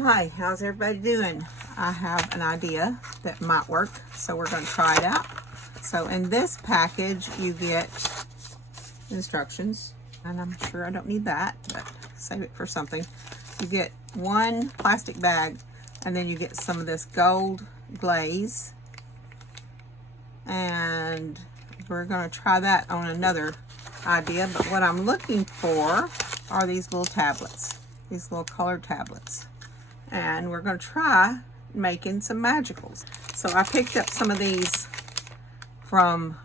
Hi, how's everybody doing? I have an idea that might work, so we're going to try it out. So in this package, you get instructions, and I'm sure I don't need that, but save it for something. You get one plastic bag, and then you get some of this gold glaze, and we're going to try that on another idea. But what I'm looking for are these little tablets, these little colored tablets. And we're going to try making some magicals. So I picked up some of these from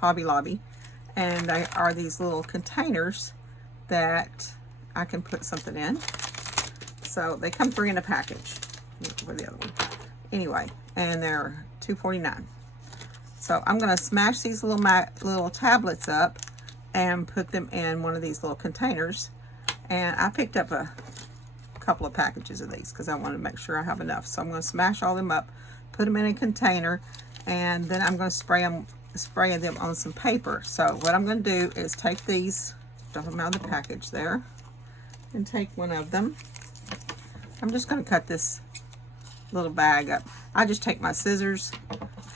Hobby Lobby, and they are these little containers that I can put something in. So they come 3 in a package. Where's the other one? Anyway, and they're $2.49. So I'm going to smash these little tablets up and put them in one of these little containers. And I picked up a couple of packages of these because I want to make sure I have enough. So I'm going to smash all them up, put them in a container, and then I'm going to spray them on some paper. So what I'm going to do is take these, dump them out of the package there, and take one of them. I'm just going to cut this little bag up. I just take my scissors,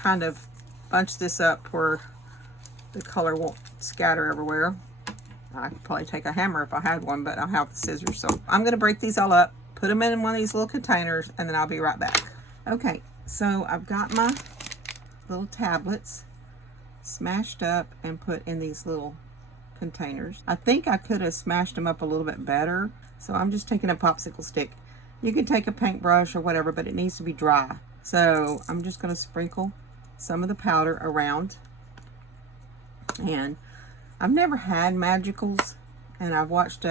kind of bunch this up where the color won't scatter everywhere. I could probably take a hammer if I had one, but I have the scissors. So I'm going to break these all up, put them in one of these little containers, and then I'll be right back. Okay, so I've got my little tablets smashed up and put in these little containers. I think I could have smashed them up a little bit better, so I'm just taking a popsicle stick. You can take a paintbrush or whatever, but it needs to be dry. So I'm just going to sprinkle some of the powder around. And I've never had magicals, and I've watched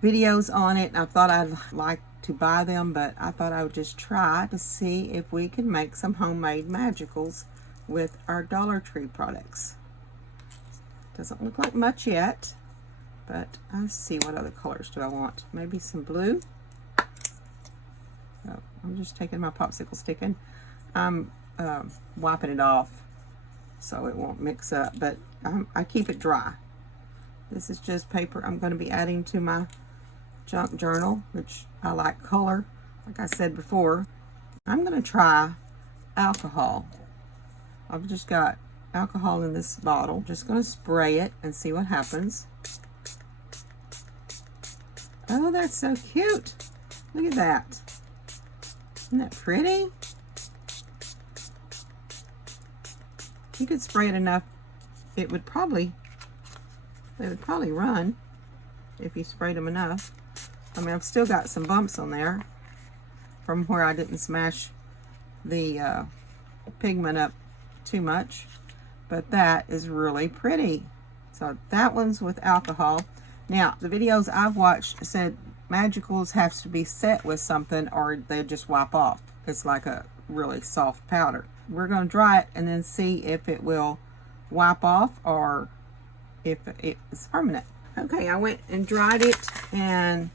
videos on it, and I thought I'd like to buy them, but I thought I would just try to see if we can make some homemade magicals with our Dollar Tree products. Doesn't look like much yet, but I see what other colors do I want. Maybe some blue. So I'm just taking my popsicle stick and I'm wiping it off so it won't mix up, but I keep it dry. This is just paper I'm going to be adding to my junk journal, which I like color, like I said before. I'm going to try alcohol. I've just got alcohol in this bottle. Just going to spray it and see what happens. Oh, that's so cute. Look at that. Isn't that pretty? You could spray it enough, it would probably run if you sprayed them enough. I mean, I've still got some bumps on there from where I didn't smash the pigment up too much, but that is really pretty. So that one's with alcohol. Now, the videos I've watched said magicals have to be set with something or they just wipe off. It's like a really soft powder. We're going to dry it and then see if it will wipe off or if it's permanent. Okay, I went and dried it, and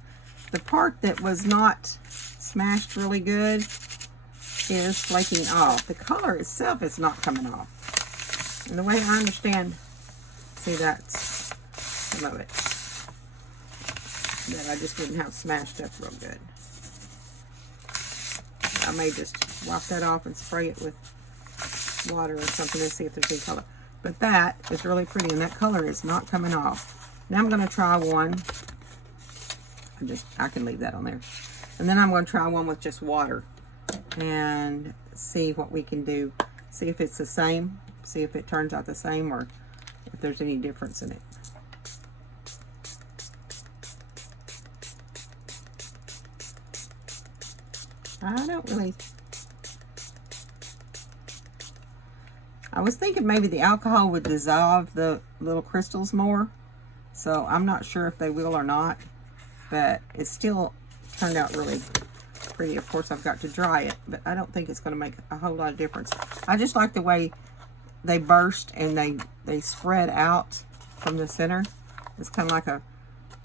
the part that was not smashed really good is flaking off. The color itself is not coming off. And the way I understand, see, that's some of it that I just didn't have smashed up real good. I may just wipe that off and spray it with water or something to see if there's any color. But that is really pretty, and that color is not coming off. Now I'm going to try one. I can leave that on there. And then I'm going to try one with just water and see what we can do. See if it's the same. See if it turns out the same or if there's any difference in it. I was thinking maybe the alcohol would dissolve the little crystals more, so I'm not sure if they will or not, but it still turned out really pretty. Of course, I've got to dry it, but I don't think it's going to make a whole lot of difference. I just like the way they burst and they spread out from the center. It's kind of like a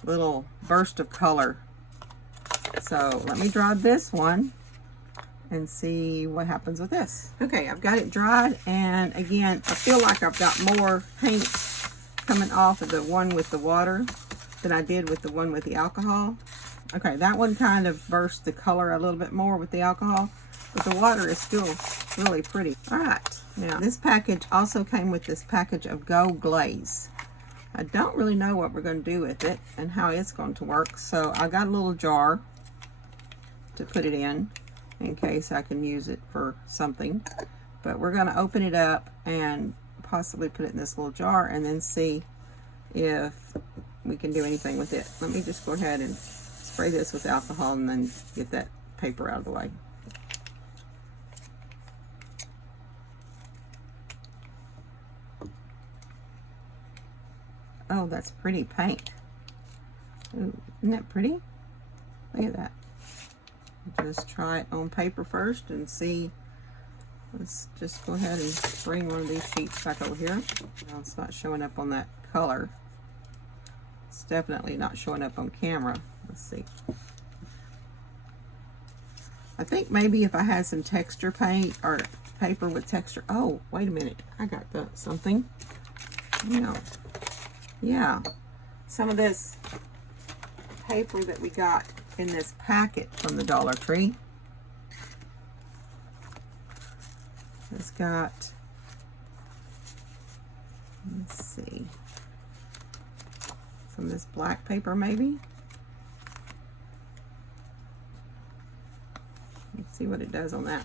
little burst of color. So let me dry this one and see what happens with this. Okay, I've got it dried, and again, I feel like I've got more paint coming off of the one with the water than I did with the one with the alcohol. Okay, that one kind of burst the color a little bit more with the alcohol, but the water is still really pretty. All right, now this package also came with this package of Gold Glaze. I don't really know what we're going to do with it and how it's going to work, so I got a little jar to put it in case I can use it for something. But we're going to open it up and possibly put it in this little jar and then see if we can do anything with it. Let me just go ahead and spray this with alcohol and then get that paper out of the way. Oh, that's pretty paint. Ooh, isn't that pretty? Look at that. Just try it on paper first and see. Let's just go ahead and bring one of these sheets back over here. Now it's not showing up on that color. It's definitely not showing up on camera. Let's see. I think maybe if I had some texture paint or paper with texture. Oh, wait a minute. I got something. No. Yeah. Some of this paper that we got in this packet from the Dollar Tree. It's got, let's see, some of this black paper maybe. Let's see what it does on that.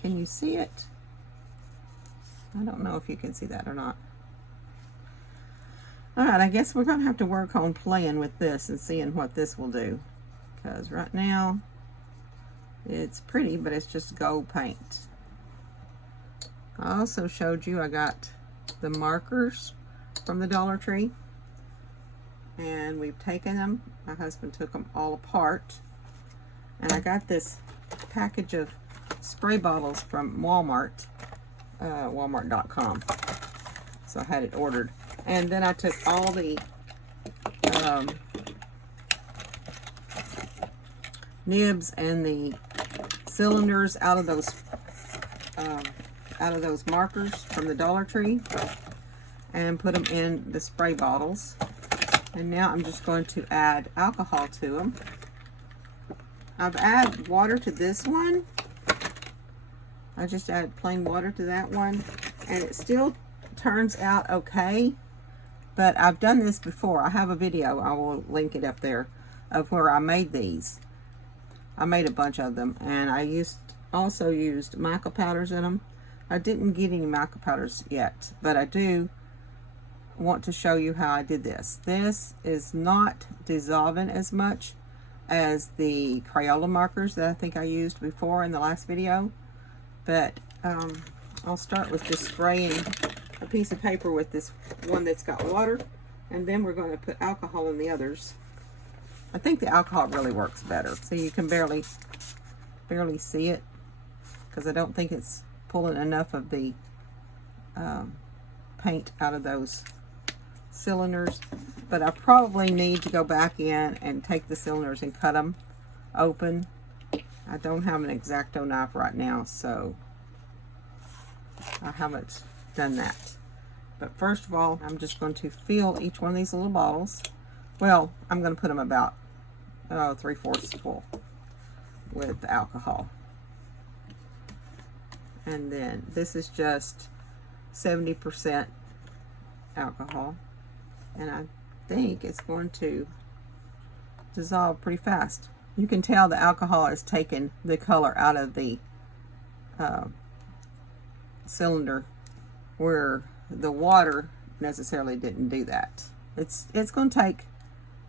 Can you see it? I don't know if you can see that or not. All right, I guess we're going to have to work on playing with this and seeing what this will do. Because right now, it's pretty, but it's just gold paint. I also showed you I got the markers from the Dollar Tree. And we've taken them. My husband took them all apart. And I got this package of spray bottles from Walmart, walmart.com. So I had it ordered. And then I took all the nibs and the cylinders out of those markers from the Dollar Tree and put them in the spray bottles. And now I'm just going to add alcohol to them. I've added water to this one. I just added plain water to that one, and it still turns out okay. But I've done this before. I have a video, I will link it up there, of where I made these. I made a bunch of them, and I also used mica powders in them. I didn't get any mica powders yet, but I do want to show you how I did this. This is not dissolving as much as the Crayola markers that I think I used before in the last video. But I'll start with just spraying a piece of paper with this one that's got water, and then we're going to put alcohol in the others. I think the alcohol really works better. So you can barely see it because I don't think it's pulling enough of the paint out of those cylinders. But I probably need to go back in and take the cylinders and cut them open. I don't have an X-Acto knife right now, so I haven't done that. But first of all, I'm just going to fill each one of these little bottles. Well, I'm going to put them about 3/4 full with alcohol. And then this is just 70% alcohol. And I think it's going to dissolve pretty fast. You can tell the alcohol has taken the color out of the cylinder, where the water necessarily didn't do that. It's going to take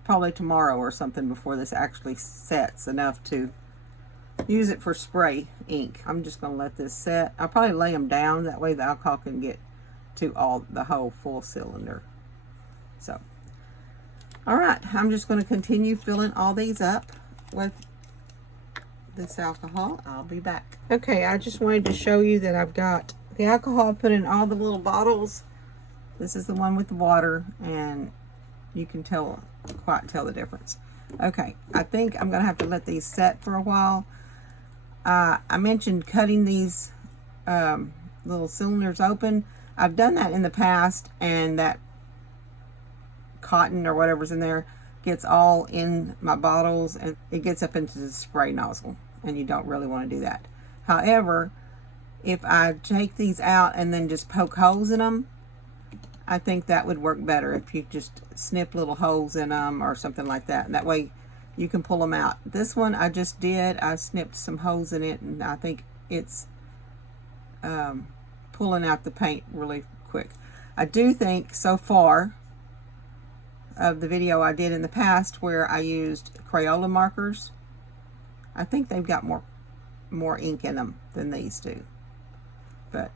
probably tomorrow or something before this actually sets enough to use it for spray ink. I'm just going to let this set. I'll probably lay them down, that way the alcohol can get to the whole full cylinder. So, all right, I'm just going to continue filling all these up with this alcohol. I'll be back. Okay, I just wanted to show you that I've got the alcohol put in all the little bottles. This is the one with the water, and you can quite tell the difference. Okay, I think I'm gonna have to let these set for a while. I mentioned cutting these little cylinders open. I've done that in the past, and that cotton or whatever's in there gets all in my bottles, and it gets up into the spray nozzle, and you don't really want to do that. However, if I take these out and then just poke holes in them, I think that would work better if you just snip little holes in them or something like that. And that way you can pull them out. This one I just did. I snipped some holes in it, and I think it's pulling out the paint really quick. I do think so far of the video I did in the past where I used Crayola markers, I think they've got more ink in them than these do. But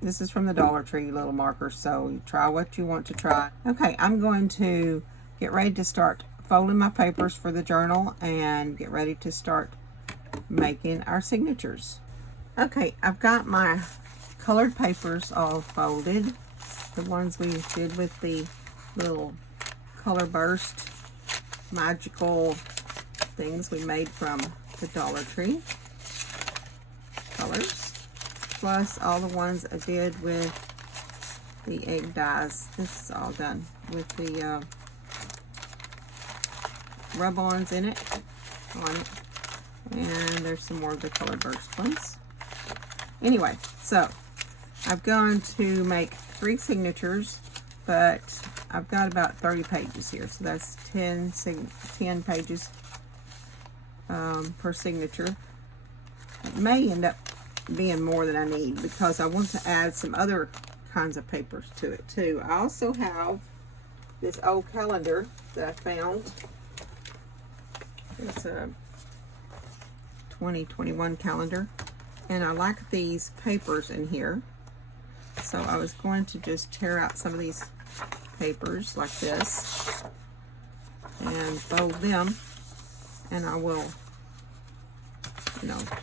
this is from the Dollar Tree little markers, so you try what you want to try. Okay, I'm going to get ready to start folding my papers for the journal and get ready to start making our signatures. Okay, I've got my colored papers all folded, the ones we did with the little color burst magical things we made from the Dollar Tree colors, plus all the ones I did with the egg dyes. This is all done with the rub-ons in it, and there's some more of the color burst ones. Anyway, so I've gone to make 3 signatures, but I've got about 30 pages here, so that's 10 pages per signature. It may end up being more than I need because I want to add some other kinds of papers to it too. I also have this old calendar that I found. It's a 2021 calendar, and I like these papers in here, so I was going to just tear out some of these papers like this and fold them, and I will,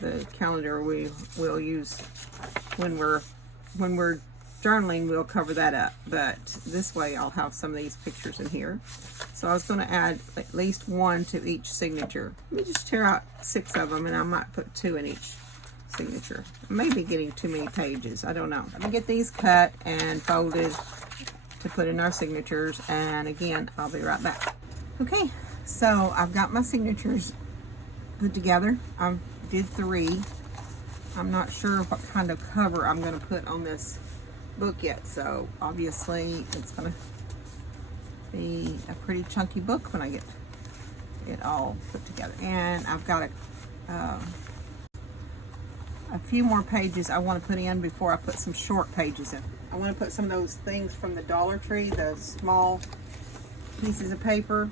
the calendar we will use when we're journaling, we'll cover that up, but this way I'll have some of these pictures in here. So I was going to add at least 1 to each signature. Let me just tear out 6 of them, and I might put 2 in each signature. I may be getting too many pages, I don't know. Let me get these cut and folded to put in our signatures, and again, I'll be right back. Okay, so I've got my signatures put together. I did 3. I'm not sure what kind of cover I'm going to put on this book yet, so obviously it's going to be a pretty chunky book when I get it all put together. And I've got a few more pages I want to put in before I put some short pages in. I want to put some of those things from the Dollar Tree, those small pieces of paper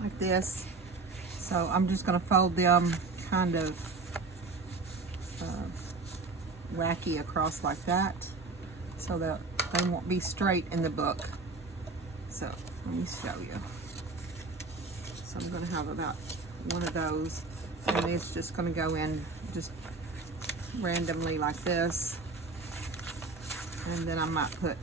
like this. So I'm just going to fold them kind of wacky across like that, so that they won't be straight in the book. So let me show you. So I'm going to have about 1 of those, and it's just going to go in just randomly like this, and then I might put,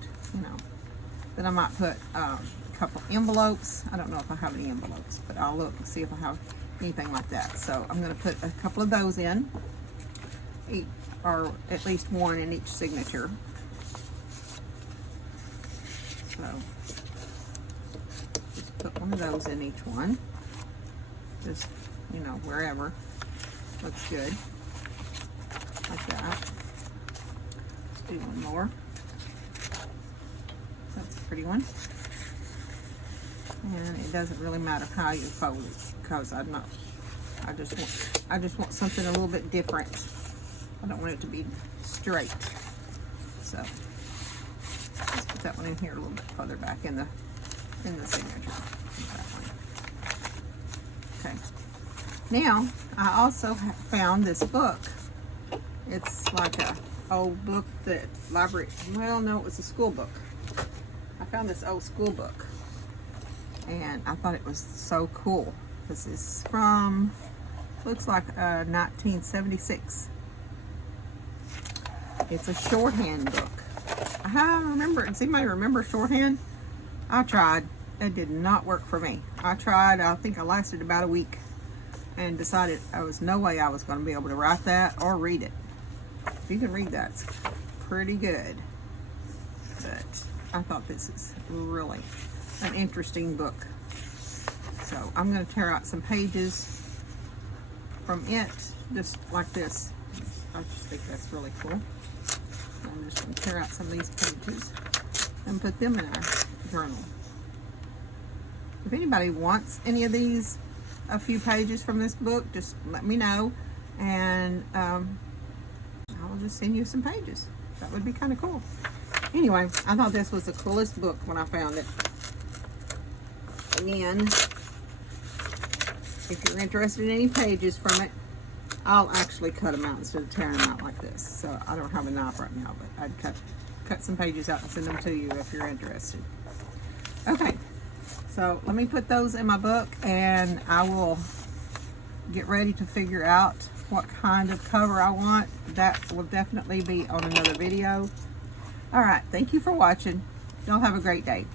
a couple envelopes. I don't know if I have any envelopes, but I'll look and see if I have anything like that. So I'm going to put a couple of those in, or at least 1 in each signature. So just put 1 of those in each one. Just, wherever. Looks good. Like that. Let's do 1 more. That's a pretty one. And it doesn't really matter how you fold it, because I just want something a little bit different. I don't want it to be straight. So let's put that one in here a little bit further back in the signature. That one. Okay. Now I also found this book. It's like a old book that library. Well, no, it was a school book. I found this old school book, and I thought it was so cool. This is from, looks like 1976. It's a shorthand book. I remember, does anybody remember shorthand? I tried. It did not work for me. I tried, I think I lasted about a week. and decided there was no way I was going to be able to write that or read it. If you can read that, it's pretty good. But I thought this is really an interesting book. So I'm going to tear out some pages from it, just like this. I just think that's really cool. I'm just going to tear out some of these pages and put them in our journal. If anybody wants any of these, a few pages from this book, just let me know, and I'll just send you some pages. That would be kind of cool. Anyway, I thought this was the coolest book when I found it. Again, if you're interested in any pages from it, I'll actually cut them out instead of tearing them out like this. So I don't have a knife right now, but I'd cut some pages out and send them to you if you're interested. Okay, so let me put those in my book, and I will get ready to figure out what kind of cover I want. That will definitely be on another video. All right, thank you for watching. Y'all have a great day.